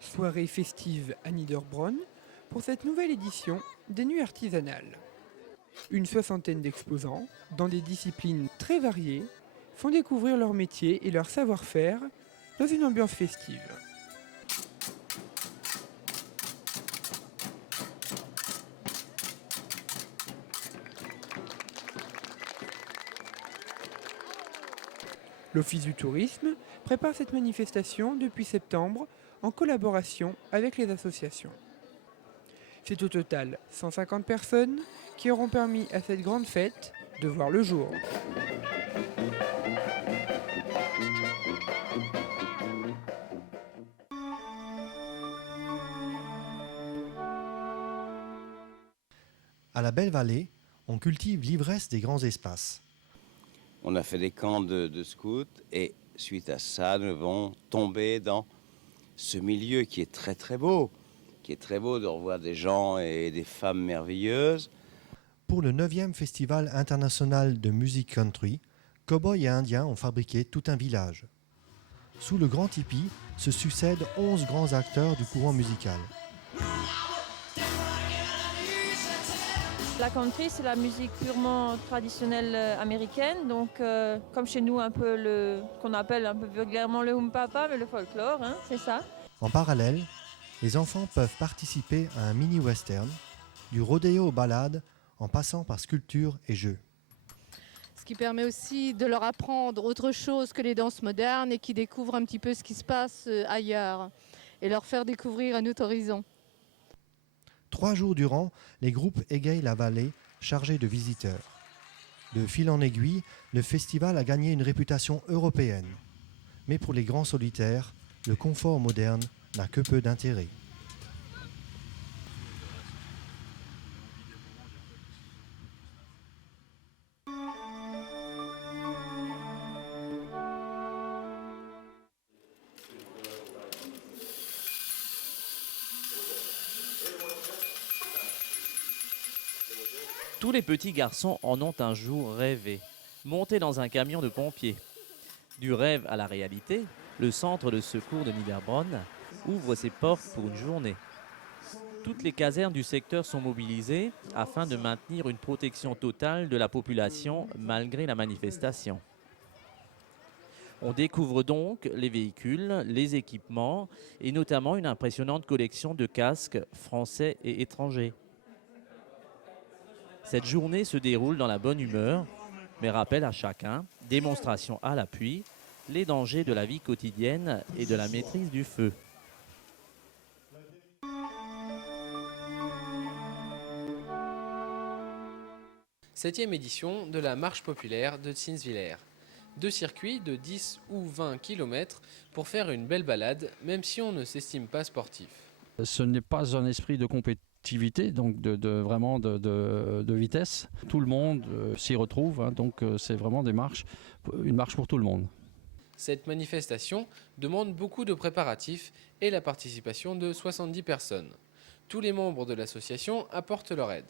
Soirée festive à Niederbronn pour cette nouvelle édition des Nuits artisanales. Une soixantaine d'exposants, dans des disciplines très variées, font découvrir leur métier et leur savoir-faire dans une ambiance festive. L'Office du tourisme prépare cette manifestation depuis septembre en collaboration avec les associations. C'est au total 150 personnes qui auront permis à cette grande fête de voir le jour. À la Belle Vallée, on cultive l'ivresse des grands espaces. On a fait des camps de scouts et suite à ça, nous avons tombé dans ce milieu qui est très très beau, de revoir des gens et des femmes merveilleuses. Pour le 9e Festival international de musique country, Cowboys et Indiens ont fabriqué tout un village. Sous le grand tipi se succèdent 11 grands acteurs du courant musical. La country, c'est la musique purement traditionnelle américaine, donc comme chez nous, un peu qu'on appelle un peu vulgairement le humpapa, mais le folklore, hein, c'est ça. En parallèle, les enfants peuvent participer à un mini-western, du rodéo aux balades, en passant par sculpture et jeux. Ce qui permet aussi de leur apprendre autre chose que les danses modernes et qui découvrent un petit peu ce qui se passe ailleurs et leur faire découvrir un autre horizon. 3 jours durant, les groupes égayent la vallée chargée de visiteurs. De fil en aiguille, le festival a gagné une réputation européenne. Mais pour les grands solitaires, le confort moderne n'a que peu d'intérêt. Tous les petits garçons en ont un jour rêvé, monter dans un camion de pompiers. Du rêve à la réalité, le centre de secours de Niederbronn ouvre ses portes pour une journée. Toutes les casernes du secteur sont mobilisées afin de maintenir une protection totale de la population malgré la manifestation. On découvre donc les véhicules, les équipements et notamment une impressionnante collection de casques français et étrangers. Cette journée se déroule dans la bonne humeur, mais rappelle à chacun, démonstration à l'appui, les dangers de la vie quotidienne et de la maîtrise du feu. Septième édition de la marche populaire de Zinswiller. 2 circuits de 10 ou 20 km pour faire une belle balade, même si on ne s'estime pas sportif. Ce n'est pas un esprit de compétitivité, donc vraiment de vitesse. Tout le monde s'y retrouve, hein, donc c'est vraiment une marche pour tout le monde. Cette manifestation demande beaucoup de préparatifs et la participation de 70 personnes. Tous les membres de l'association apportent leur aide.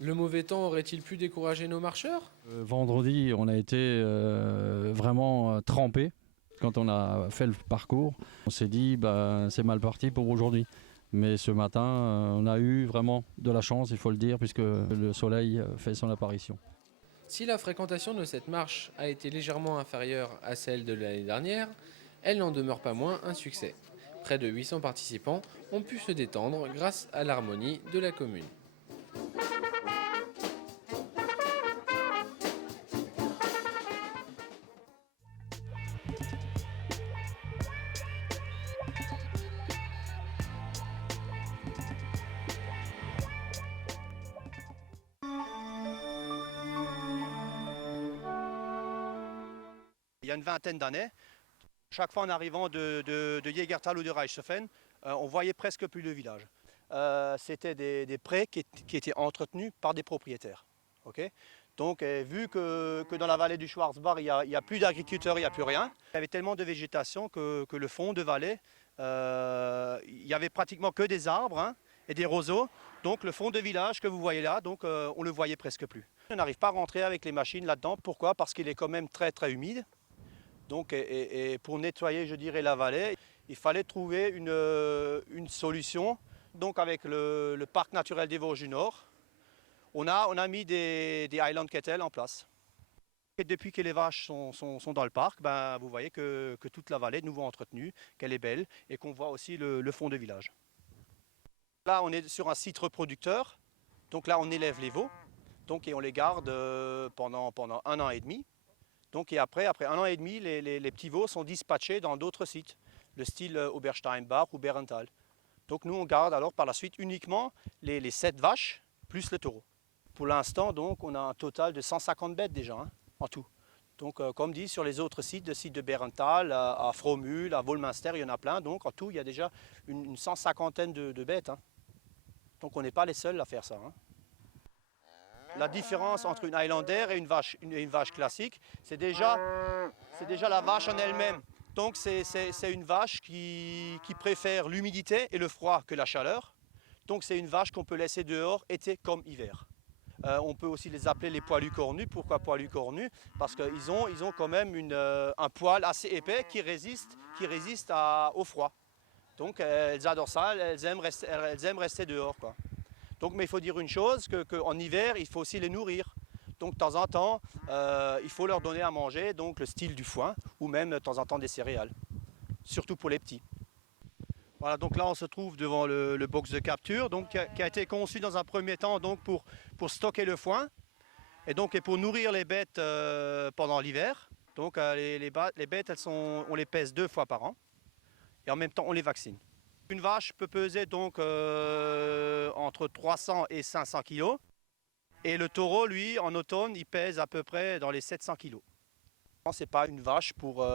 Le mauvais temps aurait-il pu décourager nos marcheurs ? Vendredi, on a été vraiment trempés quand on a fait le parcours. On s'est dit, c'est mal parti pour aujourd'hui. Mais ce matin, on a eu vraiment de la chance, il faut le dire, puisque le soleil fait son apparition. Si la fréquentation de cette marche a été légèrement inférieure à celle de l'année dernière, elle n'en demeure pas moins un succès. Près de 800 participants ont pu se détendre grâce à l'harmonie de la commune. Il y a une vingtaine d'années, Chaque fois en arrivant de Jägertal ou de Reichshofen, on voyait presque plus le village. C'était des prés qui étaient entretenus par des propriétaires. Okay, donc vu que dans la vallée du Schwarzbach, il n'y a plus d'agriculteurs, il n'y a plus rien, il y avait tellement de végétation que le fond de vallée, il n'y avait pratiquement que des arbres, hein, et des roseaux. Donc le fond de village que vous voyez là, donc, on ne le voyait presque plus. On n'arrive pas à rentrer avec les machines là-dedans. Pourquoi? Parce qu'il est quand même très très humide. Donc, et pour nettoyer, je dirais, la vallée, il fallait trouver une solution. Donc avec le parc naturel des Vosges du Nord, on a mis des Highland Kettle en place. Et depuis que les vaches sont dans le parc, ben, vous voyez que toute la vallée est de nouveau entretenue, qu'elle est belle et qu'on voit aussi le fond de village. Là, on est sur un site reproducteur. Donc là, on élève les veaux, donc, et on les garde pendant 1 an et demi. Donc, et après 1 an et demi, les petits veaux sont dispatchés dans d'autres sites, le style Obersteinbach ou Bärental. Donc nous, on garde alors par la suite uniquement les 7 vaches plus le taureau. Pour l'instant, donc, on a un total de 150 bêtes déjà, hein, en tout. Donc, comme dit, sur les autres sites de Bärental, à Fromul, à Wolminster, il y en a plein. Donc, en tout, il y a déjà une 150aine de bêtes. Hein. Donc, on n'est pas les seuls à faire ça. Hein. La différence entre une Highlander et une vache classique, c'est déjà la vache en elle-même. Donc c'est une vache qui préfère l'humidité et le froid que la chaleur. Donc c'est une vache qu'on peut laisser dehors été comme hiver. On peut aussi les appeler les poilus cornus. Pourquoi poilus cornus? Parce qu'ils ont quand même un poil assez épais qui résiste au froid. Donc elles adorent ça, elles aiment rester dehors, quoi. Donc, mais il faut dire une chose, qu'en hiver, il faut aussi les nourrir. Donc de temps en temps, il faut leur donner à manger, donc le style du foin, ou même de temps en temps des céréales, surtout pour les petits. Voilà, donc là on se trouve devant le box de capture, donc, qui a été conçu dans un premier temps donc, pour stocker le foin, et donc et pour nourrir les bêtes pendant l'hiver. Donc les bêtes, on les pèse 2 fois par an, et en même temps on les vaccine. Une vache peut peser donc entre 300 et 500 kg. Et le taureau, lui, en automne, il pèse à peu près dans les 700 kg. Ce n'est pas une vache pour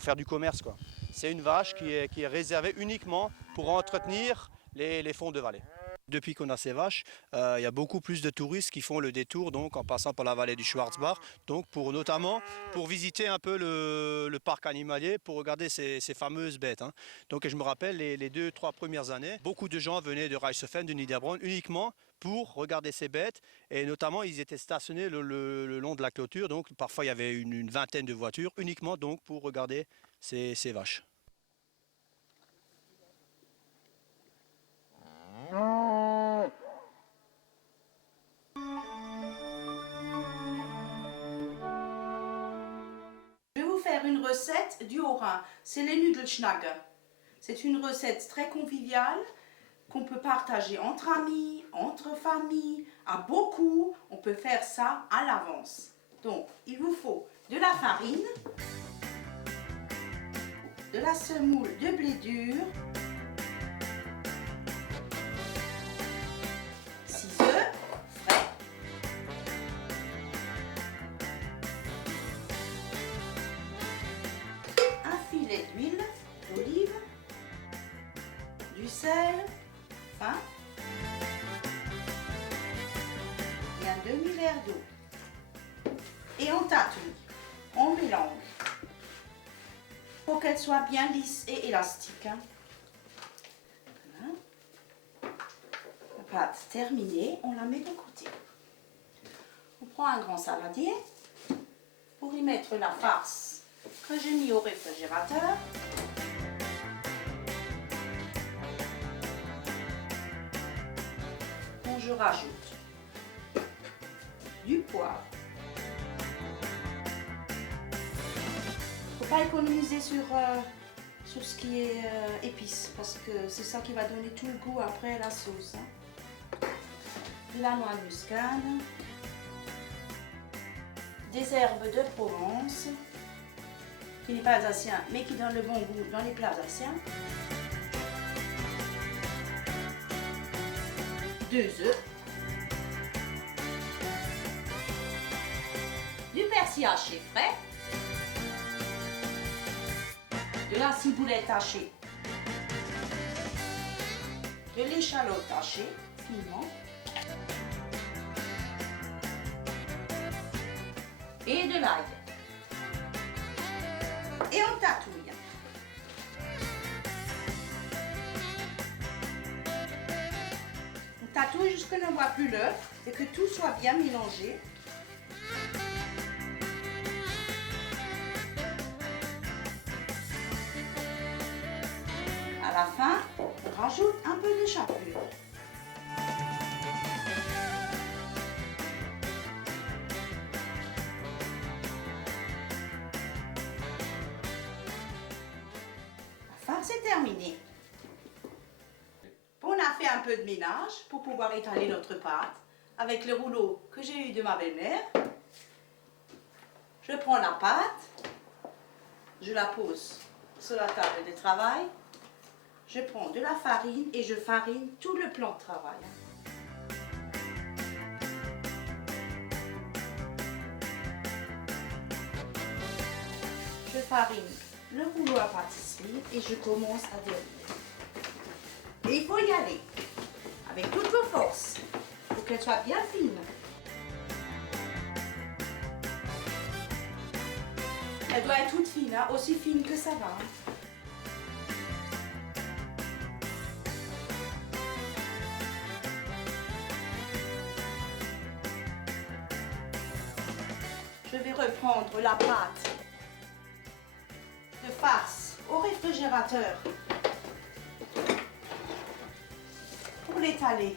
faire du commerce, quoi. C'est une vache qui est réservée uniquement pour entretenir les fonds de vallée. Depuis qu'on a ces vaches, il y a beaucoup plus de touristes qui font le détour donc, en passant par la vallée du Schwarzbach, donc notamment pour visiter un peu le parc animalier, pour regarder ces fameuses bêtes. Hein. Donc je me rappelle, les 2-3 premières années, beaucoup de gens venaient de Reichshofen, de Niederbronn, uniquement pour regarder ces bêtes, et notamment ils étaient stationnés le long de la clôture, donc parfois il y avait une vingtaine de voitures, uniquement donc pour regarder ces vaches. Je vais vous faire une recette du Haut-Rhin, c'est les Nudelschnacke. C'est une recette très conviviale qu'on peut partager entre amis, entre familles, à beaucoup. On peut faire ça à l'avance. Donc, il vous faut de la farine, de la semoule de blé dur, 6 œufs frais, un filet d'huile d'olive, du sel fin et un demi-verre d'eau. Et on tâtonne, on mélange. Pour qu'elle soit bien lisse et élastique. Hein. Voilà. La pâte terminée, on la met de côté. On prend un grand saladier pour y mettre la farce que j'ai mis au réfrigérateur. Bon, je rajoute du poivre. Faut pas économiser sur ce qui est épices parce que c'est ça qui va donner tout le goût après la sauce. Hein. De la noix de muscade, des herbes de Provence, qui n'est pas alsacien mais qui donne le bon goût dans les plats alsaciens, 2 œufs, du persil haché frais, de la ciboulette hachée, de l'échalote hachée finement et de l'ail. Et on tatouille. On tatouille jusqu'à ce qu'on ne voit plus l'œuf et que tout soit bien mélangé. À la fin, on rajoute un peu de chapelure. Enfin, c'est terminé. On a fait un peu de ménage pour pouvoir étaler notre pâte avec le rouleau que j'ai eu de ma belle-mère. Je prends la pâte, je la pose sur la table de travail. Je prends de la farine et je farine tout le plan de travail. Je farine le rouleau à pâtisserie et je commence à dérouler. Et il faut y aller avec toutes vos forces pour qu'elle soit bien fine. Elle doit être toute fine, hein, aussi fine que ça va. Hein. Je vais reprendre la pâte de farce au réfrigérateur pour l'étaler.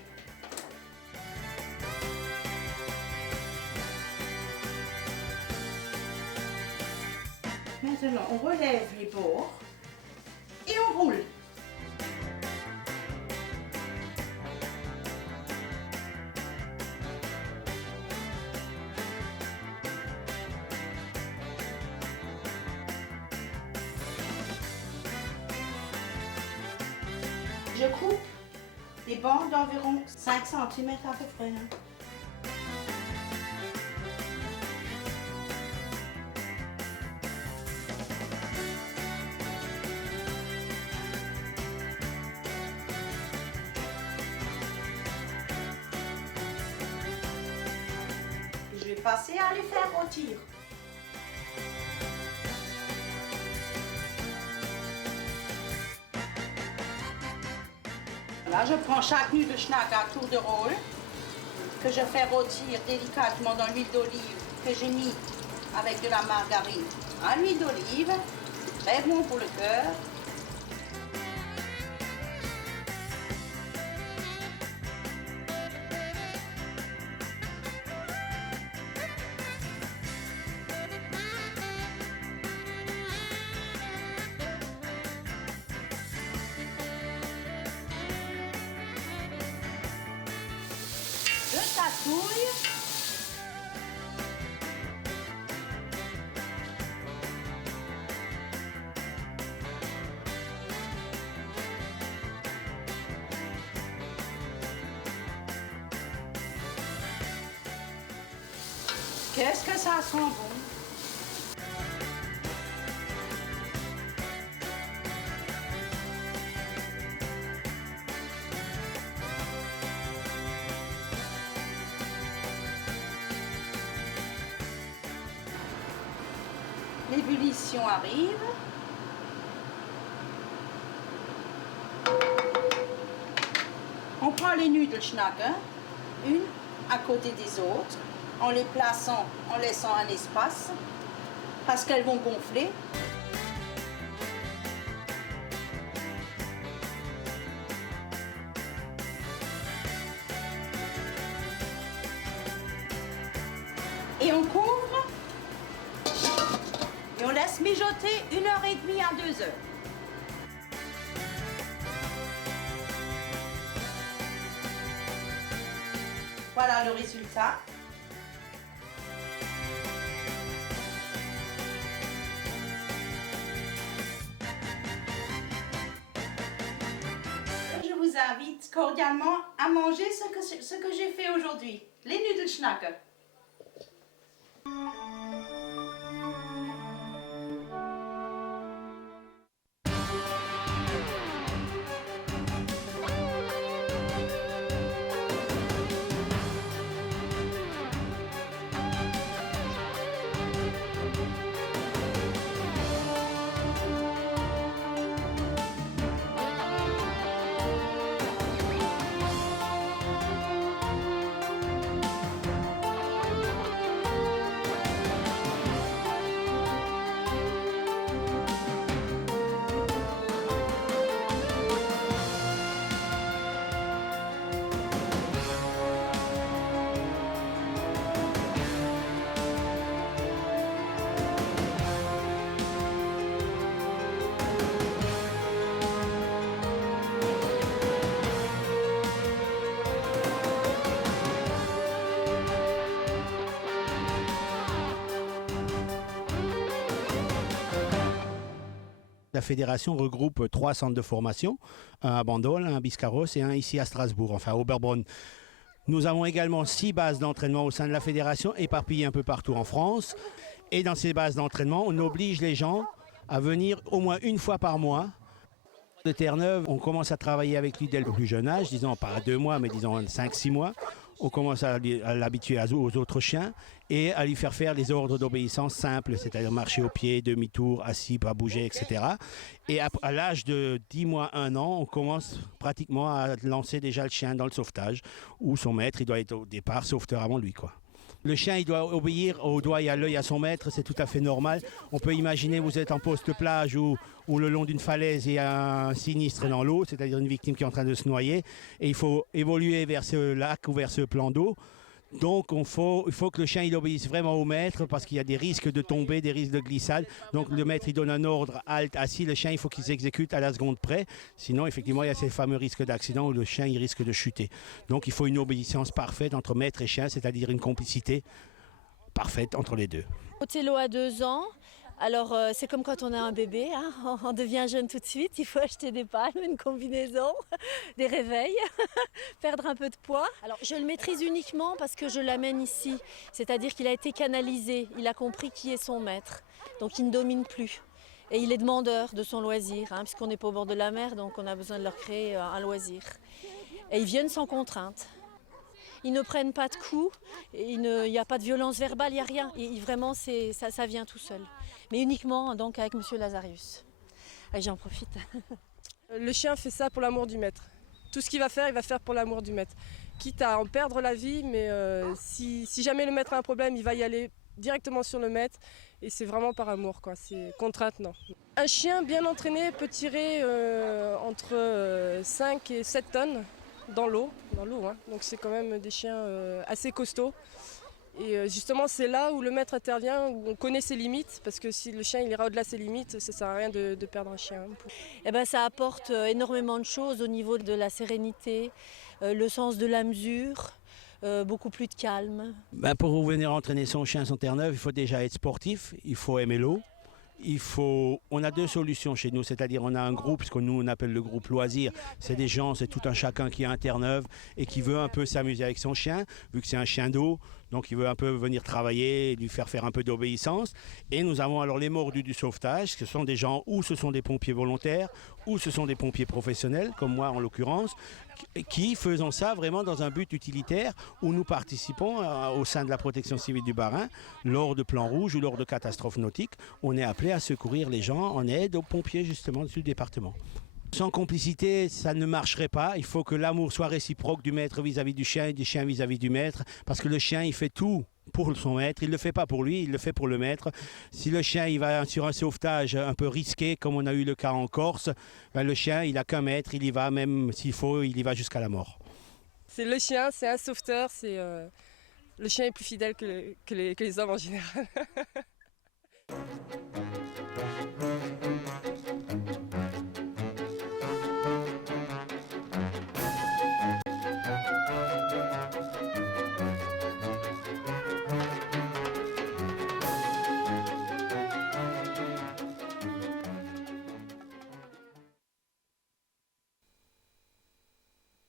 Maintenant, on relève les bords et on roule. Je coupe des bandes d'environ 5 cm à peu près. Hein. Je vais passer à les faire rôtir. Là, je prends chaque nu de schnack à tour de rôle que je fais rôtir délicatement dans l'huile d'olive que j'ai mis avec de la margarine à l'huile d'olive. Très bon pour le cœur. Je tatouille. Qu'est-ce que ça sent bon? L'ébullition arrive. On prend les Nudelschnack, une à côté des autres, en les plaçant, en laissant un espace, parce qu'elles vont gonfler. Et on couvre. Et on laisse mijoter 1h30 à 2 heures. Voilà le résultat. Je vous invite cordialement à manger ce que j'ai fait aujourd'hui, les Nudelschnack. La fédération regroupe 3 centres de formation, un à Bandol, un à Biscarrosse et un ici à Strasbourg, enfin à Oberbronn. Nous avons également 6 bases d'entraînement au sein de la fédération, éparpillées un peu partout en France. Et dans ces bases d'entraînement, on oblige les gens à venir au moins une fois par mois. De Terre-Neuve, on commence à travailler avec lui dès le plus jeune âge, disons pas à 2 mois, mais disons 5-6 mois. On commence à l'habituer aux autres chiens et à lui faire les ordres d'obéissance simples, c'est-à-dire marcher au pied, demi-tour, assis, pas bouger, etc. Et à l'âge de 10 mois, 1 an, on commence pratiquement à lancer déjà le chien dans le sauvetage, où son maître, il doit être au départ sauveteur avant lui, quoi. Le chien, il doit obéir au doigt et à l'œil à son maître, c'est tout à fait normal. On peut imaginer, vous êtes en poste plage ou le long d'une falaise, il y a un sinistre dans l'eau, c'est-à-dire une victime qui est en train de se noyer, et il faut évoluer vers ce lac ou vers ce plan d'eau. Donc il faut que le chien il obéisse vraiment au maître parce qu'il y a des risques de tomber, des risques de glissade. Donc le maître il donne un ordre, halte, assis, le chien il faut qu'il s'exécute à la seconde près. Sinon effectivement il y a ces fameux risques d'accident où le chien il risque de chuter. Donc il faut une obéissance parfaite entre maître et chien, c'est-à-dire une complicité parfaite entre les deux. Othello a 2 ans. Alors c'est comme quand on a un bébé, hein, on devient jeune tout de suite, il faut acheter des palmes, une combinaison, des réveils, perdre un peu de poids. Alors je le maîtrise uniquement parce que je l'amène ici, c'est-à-dire qu'il a été canalisé, il a compris qui est son maître, donc il ne domine plus. Et il est demandeur de son loisir, hein, puisqu'on n'est pas au bord de la mer, donc on a besoin de leur créer un loisir. Et ils viennent sans contrainte. Ils ne prennent pas de coups, il n'y a pas de violence verbale, il n'y a rien. Vraiment, ça vient tout seul. Mais uniquement donc avec Monsieur Lazarius. Et j'en profite. Le chien fait ça pour l'amour du maître. Tout ce qu'il va faire, il va faire pour l'amour du maître. Quitte à en perdre la vie, mais si jamais le maître a un problème, il va y aller directement sur le maître. Et c'est vraiment par amour, quoi. C'est contrainte, non. Un chien bien entraîné peut tirer entre 5 et 7 tonnes. Dans l'eau, hein. Donc c'est quand même des chiens assez costauds. Et justement c'est là où le maître intervient, où on connaît ses limites, parce que si le chien il ira au-delà de ses limites, ça sert à rien de perdre un chien. Eh ben, ça apporte énormément de choses au niveau de la sérénité, le sens de la mesure, beaucoup plus de calme. Pour venir entraîner son chien sur Terre-Neuve, il faut déjà être sportif, il faut aimer l'eau. On a 2 solutions chez nous, c'est-à-dire on a un groupe, ce que nous on appelle le groupe loisir. C'est des gens, c'est tout un chacun qui est à Terre-Neuve et qui veut un peu s'amuser avec son chien, vu que c'est un chien d'eau, donc il veut un peu venir travailler et lui faire un peu d'obéissance. Et nous avons alors les mordus du sauvetage, ce sont des gens, ou ce sont des pompiers volontaires, ou ce sont des pompiers professionnels, comme moi en l'occurrence, qui faisons ça vraiment dans un but utilitaire où nous participons au sein de la protection civile du Bas-Rhin lors de plans rouges ou lors de catastrophes nautiques. On est appelé à secourir les gens en aide aux pompiers justement du département. Sans complicité, ça ne marcherait pas. Il faut que l'amour soit réciproque du maître vis-à-vis du chien et du chien vis-à-vis du maître, parce que le chien il fait tout pour son maître, il ne le fait pas pour lui, il le fait pour le maître. Si le chien il va sur un sauvetage un peu risqué, comme on a eu le cas en Corse, le chien il n'a qu'un maître, il y va même s'il faut, il y va jusqu'à la mort. C'est le chien, c'est un sauveteur, le chien est plus fidèle que les hommes en général.